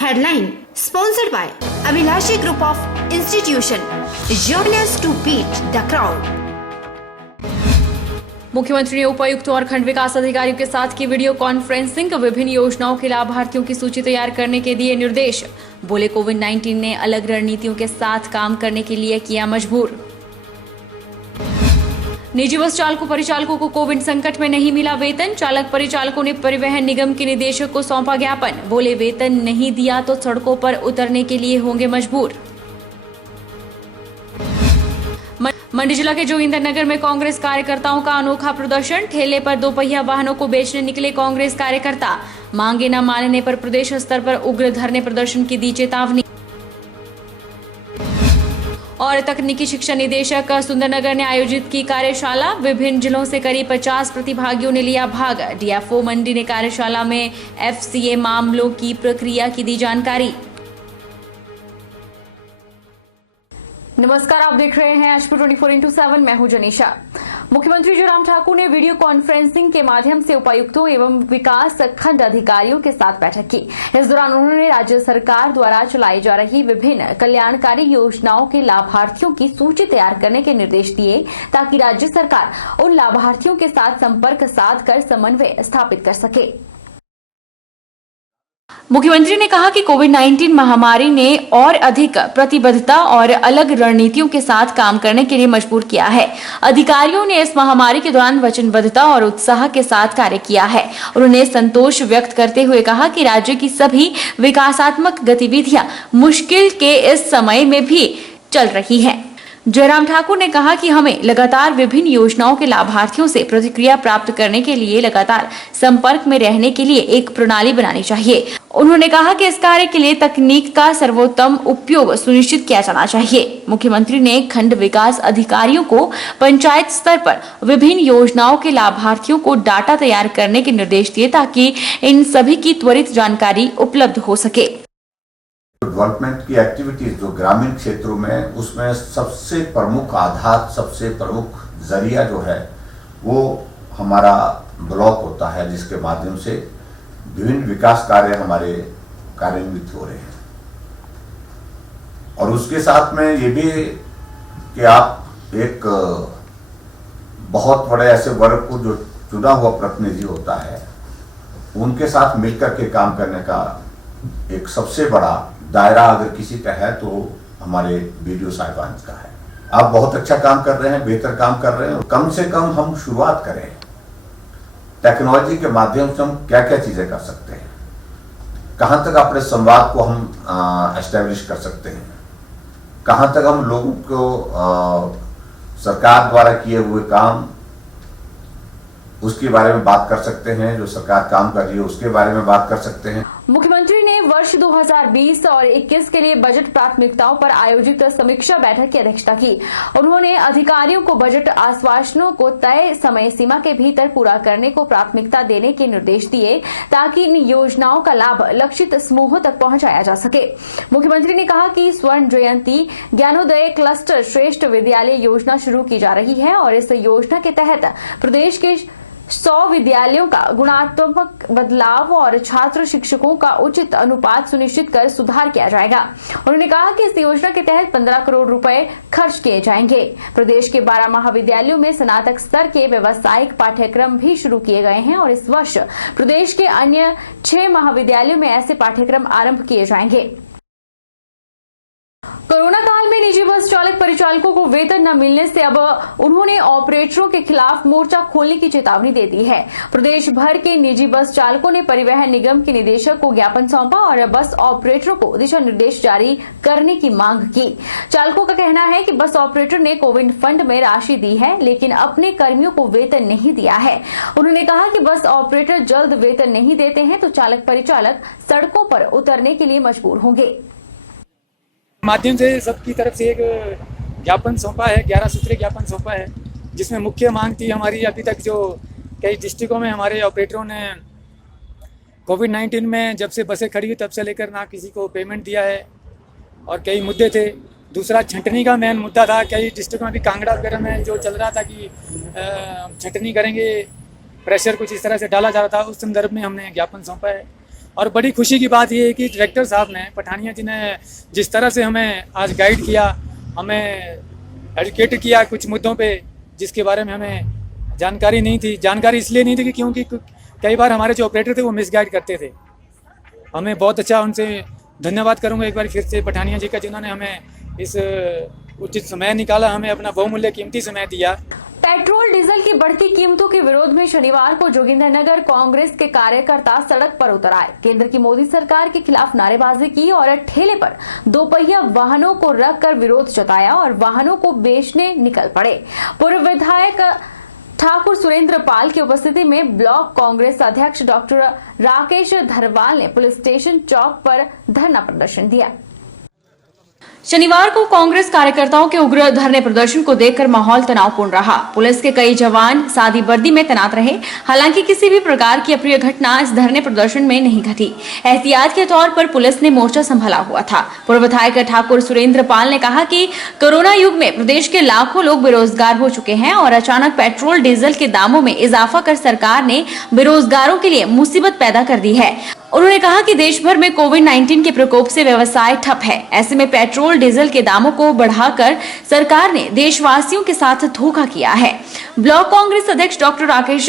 Headline sponsored by Abhilashi Group of Institution. Join us to beat the crowd. मुख्यमंत्री ने उपायुक्तों और खंड विकास अधिकारियों के साथ की वीडियो कॉन्फ्रेंसिंग, विभिन्न योजनाओं के लाभार्थियों की सूची तैयार करने के दिए निर्देश। बोले कोविड-19 ने अलग रणनीतियों के साथ काम करने के लिए किया मजबूर। निजी बस चालकों परिचालकों को कोविड संकट में नहीं मिला वेतन, चालक परिचालकों ने परिवहन निगम के निदेशक को सौंपा ज्ञापन। बोले वेतन नहीं दिया तो सड़कों पर उतरने के लिए होंगे मजबूर। मंडी जिला के जोगिंदर नगर में कांग्रेस कार्यकर्ताओं का अनोखा प्रदर्शन, ठेले पर दोपहिया वाहनों को बेचने निकले कांग्रेस कार्यकर्ता, मांगे न मानने पर प्रदेश स्तर पर उग्र धरने प्रदर्शन की दी चेतावनी। और तकनीकी शिक्षा निदेशक सुंदरनगर ने आयोजित की कार्यशाला, विभिन्न जिलों से करीब 50 प्रतिभागियों ने लिया भाग। डीएफओ मंडी ने कार्यशाला में एफसीए मामलों की प्रक्रिया की दी जानकारी। नमस्कार, आप देख रहे हैं एचपी 24x7। मैं हूं जनीशा। मुख्यमंत्री जयराम ठाकुर ने वीडियो कॉन्फ्रेंसिंग के माध्यम से उपायुक्तों एवं विकास खंड अधिकारियों के साथ बैठक की। इस दौरान उन्होंने राज्य सरकार द्वारा चलाई जा रही विभिन्न कल्याणकारी योजनाओं के लाभार्थियों की सूची तैयार करने के निर्देश दिए, ताकि राज्य सरकार उन लाभार्थियों के साथ संपर्क साधकर समन्वय स्थापित कर सके। मुख्यमंत्री ने कहा कि कोविड-19 महामारी ने और अधिक प्रतिबद्धता और अलग रणनीतियों के साथ काम करने के लिए मजबूर किया है। अधिकारियों ने इस महामारी के दौरान वचनबद्धता और उत्साह के साथ कार्य किया है। उन्होंने संतोष व्यक्त करते हुए कहा कि राज्य की सभी विकासात्मक गतिविधियां मुश्किल के इस समय में भी चल रही हैं। जयराम ठाकुर ने कहा कि हमें लगातार विभिन्न योजनाओं के लाभार्थियों से प्रतिक्रिया प्राप्त करने के लिए लगातार संपर्क में रहने के लिए एक प्रणाली बनानी चाहिए। उन्होंने कहा कि इस कार्य के लिए तकनीक का सर्वोत्तम उपयोग सुनिश्चित किया जाना चाहिए। मुख्यमंत्री ने खंड विकास अधिकारियों को पंचायत स्तर पर विभिन्न योजनाओं के लाभार्थियों को डाटा तैयार करने के निर्देश दिए, ताकि इन सभी की त्वरित जानकारी उपलब्ध हो सके। डेवलपमेंट की एक्टिविटीज जो ग्रामीण क्षेत्रों में, उसमें सबसे प्रमुख आधार, सबसे प्रमुख जरिया जो है वो हमारा ब्लॉक होता है, जिसके माध्यम से विभिन्न विकास कार्य हमारे कार्यान्वित हो रहे हैं। और उसके साथ में ये भी कि आप एक बहुत बड़े ऐसे वर्ग को जो चुना हुआ प्रतिनिधि होता है, उनके साथ मिलकर के काम करने का एक सबसे बड़ा दायरा अगर किसी का है तो हमारे वीडियो साहिबान का है। आप बहुत अच्छा काम कर रहे हैं, बेहतर काम कर रहे हैं। कम से कम हम शुरुआत करें, टेक्नोलॉजी के माध्यम से हम क्या क्या चीजें कर सकते हैं, कहां तक अपने संवाद को हम एस्टेब्लिश कर सकते हैं, कहां तक हम लोगों को सरकार द्वारा किए हुए काम उसके बारे में बात कर सकते हैं, जो सरकार काम कर रही है उसके बारे में बात कर सकते हैं। मुख्यमंत्री ने वर्ष 2020 और 21 के लिए बजट प्राथमिकताओं पर आयोजित समीक्षा बैठक की अध्यक्षता की। उन्होंने अधिकारियों को बजट आश्वासनों को तय समय सीमा के भीतर पूरा करने को प्राथमिकता देने के निर्देश दिए, ताकि इन योजनाओं का लाभ लक्षित समूहों तक पहुंचाया जा सके। मुख्यमंत्री ने कहा कि स्वर्ण जयंती ज्ञानोदय क्लस्टर श्रेष्ठ विद्यालय योजना शुरू की जा रही है और इस योजना के तहत प्रदेश के 100 विद्यालयों का गुणात्मक बदलाव और छात्र शिक्षकों का उचित अनुपात सुनिश्चित कर सुधार किया जाएगा। उन्होंने कहा कि इस योजना के तहत 15 करोड़ रुपए खर्च किए जाएंगे। प्रदेश के 12 महाविद्यालयों में स्नातक स्तर के व्यावसायिक पाठ्यक्रम भी शुरू किए गए हैं और इस वर्ष प्रदेश के अन्य 6 महाविद्यालयों में ऐसे पाठ्यक्रम आरंभ किए जाएंगे। कोरोना काल में निजी बस चालक परिचालकों को वेतन न मिलने से अब उन्होंने ऑपरेटरों के खिलाफ मोर्चा खोलने की चेतावनी दे दी है। प्रदेश भर के निजी बस चालकों ने परिवहन निगम के निदेशक को ज्ञापन सौंपा और बस ऑपरेटरों को दिशा निर्देश जारी करने की मांग की। चालकों का कहना है कि बस ऑपरेटर ने कोविड फंड में राशि दी है, लेकिन अपने कर्मियों को वेतन नहीं दिया है। उन्होंने कहा कि बस ऑपरेटर जल्द वेतन नहीं देते हैं तो चालक परिचालक सड़कों पर उतरने के लिए मजबूर होंगे। माध्यम से सबकी तरफ से एक ज्ञापन सौंपा है, 11 सूत्रीय ज्ञापन सौंपा है, जिसमें मुख्य मांग थी हमारी। अभी तक जो कई डिस्ट्रिक्टों में हमारे ऑपरेटरों ने कोविड-19 में जब से बसें खड़ी हुई तब से लेकर ना किसी को पेमेंट दिया है और कई मुद्दे थे। दूसरा छंटनी का मेन मुद्दा था। कई डिस्ट्रिक्टों में भी कांगड़ा वगैरह में जो चल रहा था कि छंटनी करेंगे, प्रेशर कुछ इस तरह से डाला जा रहा था। उस संदर्भ में हमने ज्ञापन सौंपा है और बड़ी खुशी की बात ये है कि डायरेक्टर साहब ने, पठानिया जी ने जिस तरह से हमें आज गाइड किया, हमें एजुकेट किया कुछ मुद्दों पे जिसके बारे में हमें जानकारी नहीं थी। जानकारी इसलिए नहीं थी कि क्योंकि कई बार हमारे जो ऑपरेटर थे वो मिसगाइड करते थे। हमें बहुत अच्छा उनसे धन्यवाद करूंगा एक बार फिर से पठानिया जी का, जिन्होंने हमें इस उचित समय निकाला, हमें अपना बहुमूल्य कीमती समय दिया। पेट्रोल डीजल की बढ़ती कीमतों के विरोध में शनिवार को जोगिंदरनगर कांग्रेस के कार्यकर्ता सड़क पर उतर आए, केंद्र की मोदी सरकार के खिलाफ नारेबाजी की और ठेले पर दोपहिया वाहनों को रखकर विरोध जताया और वाहनों को बेचने निकल पड़े। पूर्व विधायक ठाकुर सुरेंद्र पाल की उपस्थिति में ब्लॉक कांग्रेस अध्यक्ष डॉक्टर राकेश धरवाल ने पुलिस स्टेशन चौक पर धरना प्रदर्शन दिया। शनिवार को कांग्रेस कार्यकर्ताओं के उग्र धरने प्रदर्शन को देखकर माहौल तनावपूर्ण रहा। पुलिस के कई जवान सादी वर्दी में तैनात रहे। हालांकि किसी भी प्रकार की अप्रिय घटना इस धरने प्रदर्शन में नहीं घटी। एहतियात के तौर पर पुलिस ने मोर्चा संभाला हुआ था। पूर्व विधायक ठाकुर सुरेंद्र पाल ने कहा कि कोरोना युग में प्रदेश के लाखों लोग बेरोजगार हो चुके हैं और अचानक पेट्रोल डीजल के दामों में इजाफा कर सरकार ने बेरोजगारों के लिए मुसीबत पैदा कर दी है। उन्होंने कहा कि देश भर में कोविड-19 के प्रकोप से व्यवसाय ठप है। ऐसे में पेट्रोल डीजल के दामों को बढ़ाकर सरकार ने देशवासियों के साथ धोखा किया है। ब्लॉक कांग्रेस अध्यक्ष डॉक्टर राकेश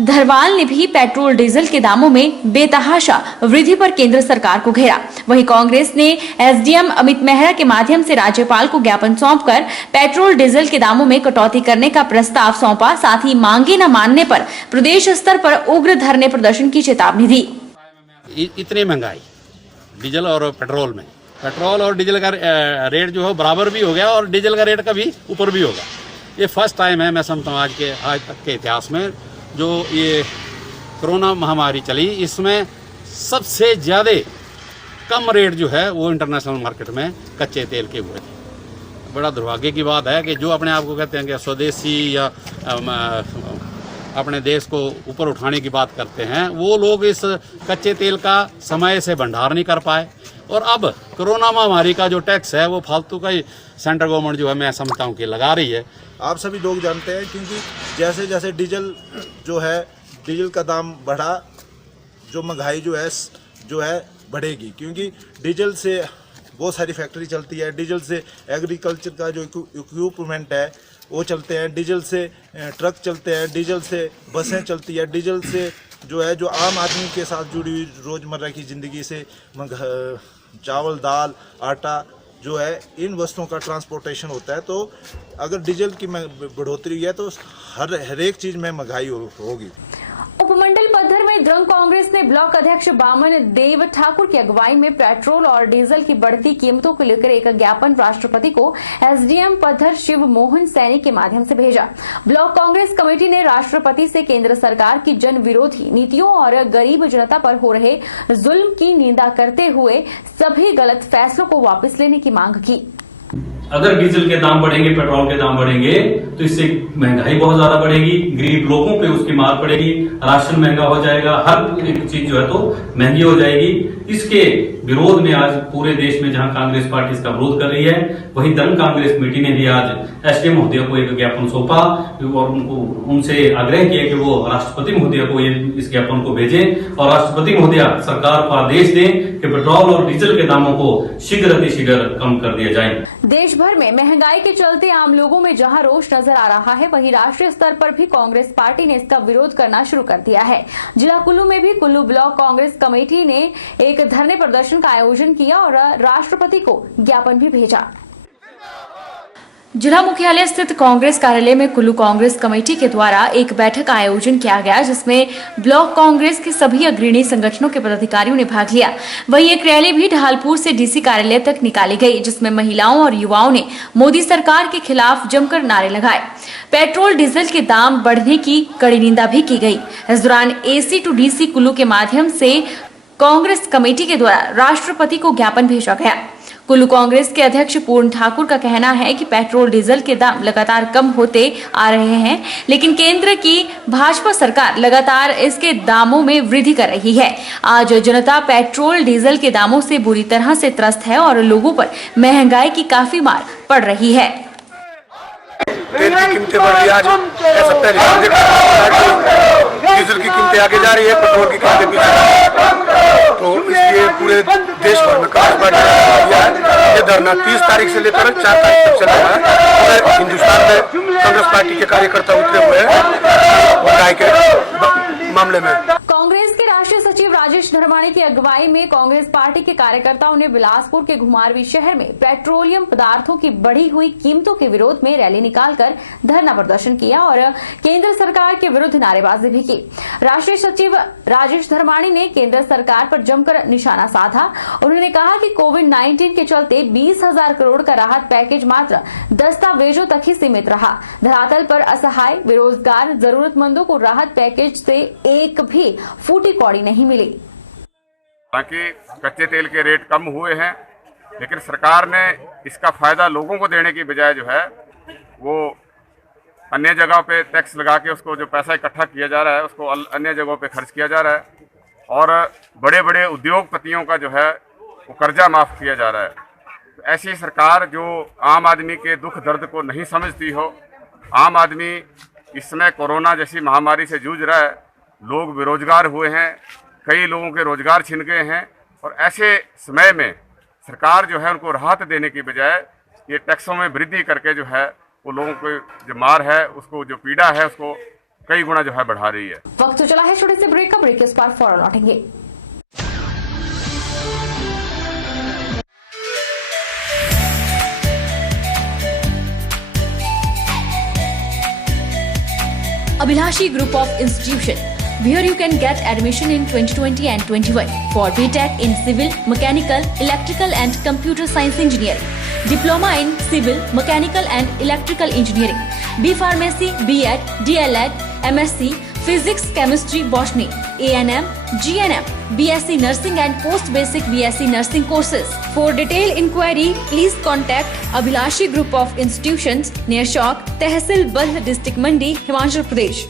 धरवाल ने भी पेट्रोल डीजल के दामों में बेतहाशा वृद्धि पर केंद्र सरकार को घेरा। वहीं कांग्रेस ने एसडीएम अमित मेहरा के माध्यम से राज्यपाल को ज्ञापन सौंपकर पेट्रोल डीजल के दामों में कटौती करने का प्रस्ताव सौंपा। साथ ही मांगे न मानने पर प्रदेश स्तर पर उग्र धरने प्रदर्शन की चेतावनी दी। इतनी महंगाई डीजल और पेट्रोल में, पेट्रोल और डीजल का रेट जो है बराबर भी हो गया और डीजल का रेट कभी ऊपर भी होगा। ये फर्स्ट टाइम है मैं समझता हूँ आज तक के इतिहास में जो ये कोरोना महामारी चली, इसमें सबसे ज़्यादा कम रेट जो है वो इंटरनेशनल मार्केट में कच्चे तेल के हुए थे। बड़ा दुर्भाग्य की बात है कि जो अपने आप को कहते हैं कि स्वदेशी या अपने देश को ऊपर उठाने की बात करते हैं, वो लोग इस कच्चे तेल का समय से भंडार नहीं कर पाए और अब कोरोना महामारी का जो टैक्स है वो फालतू का ही सेंट्रल गवर्नमेंट जो है मैं समझता हूँ कि लगा रही है। आप सभी लोग जानते हैं क्योंकि जैसे जैसे डीजल जो है, डीजल का दाम बढ़ा, जो महंगाई जो है बढ़ेगी, क्योंकि डीजल से बहुत सारी फैक्ट्री चलती है, डीजल से एग्रीकल्चर का जो इक्विपमेंट है वो चलते हैं, डीजल से ट्रक चलते हैं, डीजल से बसें चलती है, डीजल से जो है जो आम आदमी के साथ जुड़ी हुई रोज़मर्रा की ज़िंदगी से चावल, दाल, आटा जो है इन वस्तुओं का ट्रांसपोर्टेशन होता है। तो अगर डीजल की बढ़ोतरी है तो हर एक चीज़ में महंगाई होगी। उपमंडल पद्धर में द्रंग कांग्रेस ने ब्लॉक अध्यक्ष बामन देव ठाकुर की अगुवाई में पेट्रोल और डीजल की बढ़ती कीमतों को लेकर एक ज्ञापन राष्ट्रपति को एसडीएम पद्धर शिव मोहन सैनी के माध्यम से भेजा। ब्लॉक कांग्रेस कमेटी ने राष्ट्रपति से केंद्र सरकार की जन विरोधी नीतियों और गरीब जनता पर हो रहे जुल्म की निंदा करते हुए सभी गलत फैसलों को वापस लेने की मांग की। अगर डीजल के दाम बढ़ेंगे, पेट्रोल के दाम बढ़ेंगे तो इससे महंगाई बहुत ज्यादा बढ़ेगी, गरीब लोगों पे उसकी मार पड़ेगी, राशन महंगा हो जाएगा, हर एक चीज जो है तो महंगी हो जाएगी। इसके विरोध में आज पूरे देश में जहां कांग्रेस पार्टी इसका विरोध कर रही है, वहीं दंग कांग्रेस कमेटी ने भी आज एसडीएम महोदय को एक ज्ञापन सौंपा और उनसे आग्रह किया कि वो राष्ट्रपति महोदय को इस ज्ञापन को भेजें और राष्ट्रपति महोदय सरकार को आदेश दें कि पेट्रोल और डीजल के दामों को शीघ्र अतिशीघ्र कम कर दिया जाए। देश भर में महंगाई के चलते आम लोगों में जहां रोष नजर आ रहा है, वहीं राष्ट्रीय स्तर पर भी कांग्रेस पार्टी ने इसका विरोध करना शुरू कर दिया है। जिला कुल्लू में भी कुल्लू ब्लॉक कांग्रेस कमेटी ने एक धरने प्रदर्शन का आयोजन किया और राष्ट्रपति को ज्ञापन भी भेजा। जिला मुख्यालय स्थित कांग्रेस कार्यालय में कुल्लू कांग्रेस कमेटी के द्वारा एक बैठक का आयोजन किया गया, जिसमें ब्लॉक कांग्रेस के सभी अग्रणी संगठनों के पदाधिकारियों ने भाग लिया। वहीं एक रैली भी ढालपुर से डीसी कार्यालय तक निकाली गई, जिसमें महिलाओं और युवाओं ने मोदी सरकार के खिलाफ जमकर नारे लगाए। पेट्रोल डीजल के दाम बढ़ने की कड़ी निंदा भी की गई। इस दौरान एसी टू डीसी कुल्लू के माध्यम से कांग्रेस कमेटी के द्वारा राष्ट्रपति को ज्ञापन भेजा गया। कुल्लू कांग्रेस के अध्यक्ष पूर्ण ठाकुर का कहना है कि पेट्रोल डीजल के दाम लगातार कम होते आ रहे हैं, लेकिन केंद्र की भाजपा सरकार लगातार इसके दामों में वृद्धि कर रही है। आज जनता पेट्रोल डीजल के दामों से बुरी तरह से त्रस्त है और लोगों पर महंगाई की काफी मार पड़ रही है। तेल की कीमतें बढ़ रही है, आज डीजल की कीमतें आगे जा रही है, पेट्रोल की कीमतें पीछे। तो इसलिए पूरे देश भर में कांग्रेस पार्टी ने दिया है। ये धरना 30 तारीख से लेकर 4 तारीख तक चलेगा। पूरे हिंदुस्तान में कांग्रेस पार्टी के कार्यकर्ता उतरे हुए हैं महंगाई के मामले में। कांग्रेस के राष्ट्रीय सचिव राजेश धर्माणी की अगुवाई में कांग्रेस पार्टी के कार्यकर्ताओं ने बिलासपुर के घुमारवी शहर में पेट्रोलियम पदार्थों की बढ़ी हुई कीमतों के विरोध में रैली निकालकर धरना प्रदर्शन किया और केंद्र सरकार के विरुद्ध नारेबाजी भी की। राष्ट्रीय सचिव राजेश धर्माणी ने केंद्र सरकार पर जमकर निशाना साधा। उन्होंने कहा कि कोविड-19 के चलते 20,000 करोड़ का राहत पैकेज मात्र दस्तावेजों तक ही सीमित रहा। धरातल पर असहाय, बेरोजगार, जरूरतमंदों को राहत पैकेज से एक भी फूटी कौड़ी नहीं मिली। हालांकि कच्चे तेल के रेट कम हुए हैं, लेकिन सरकार ने इसका फायदा लोगों को देने की बजाय जो है वो अन्य जगह पे टैक्स लगा के उसको जो पैसा इकट्ठा किया जा रहा है उसको अन्य जगहों पे खर्च किया जा रहा है और बड़े बड़े उद्योगपतियों का जो है वो कर्जा माफ किया जा रहा है। तो ऐसी सरकार जो आम आदमी के दुख दर्द को नहीं समझती हो, आम आदमी इस समय कोरोना जैसी महामारी से जूझ रहा है, लोग बेरोजगार हुए हैं, कई लोगों के रोजगार छिन गए हैं और ऐसे समय में सरकार जो है उनको राहत देने की बजाय ये टैक्सों में वृद्धि करके जो है वो लोगों को जो मार है, उसको जो पीड़ा है, उसको कई गुना जो है बढ़ा रही है। वक्त चला है छोटे से ब्रेक का। ब्रेक के बाद फौरन लौटेंगे। Abhilashi Group of Institution. Here you can get admission in 2020 and 21 for BTech in Civil, Mechanical, Electrical and Computer Science Engineering, Diploma in Civil, Mechanical and Electrical Engineering, B Pharmacy, B.Ed, D.Led, MSc, Physics, Chemistry, Botany, A&M, GNM, BSc Nursing and Post Basic BSc Nursing courses. For detailed inquiry, please contact Abhilashi Group of Institutions near Chowk, Tehsil Balh, District Mandi, Himachal Pradesh.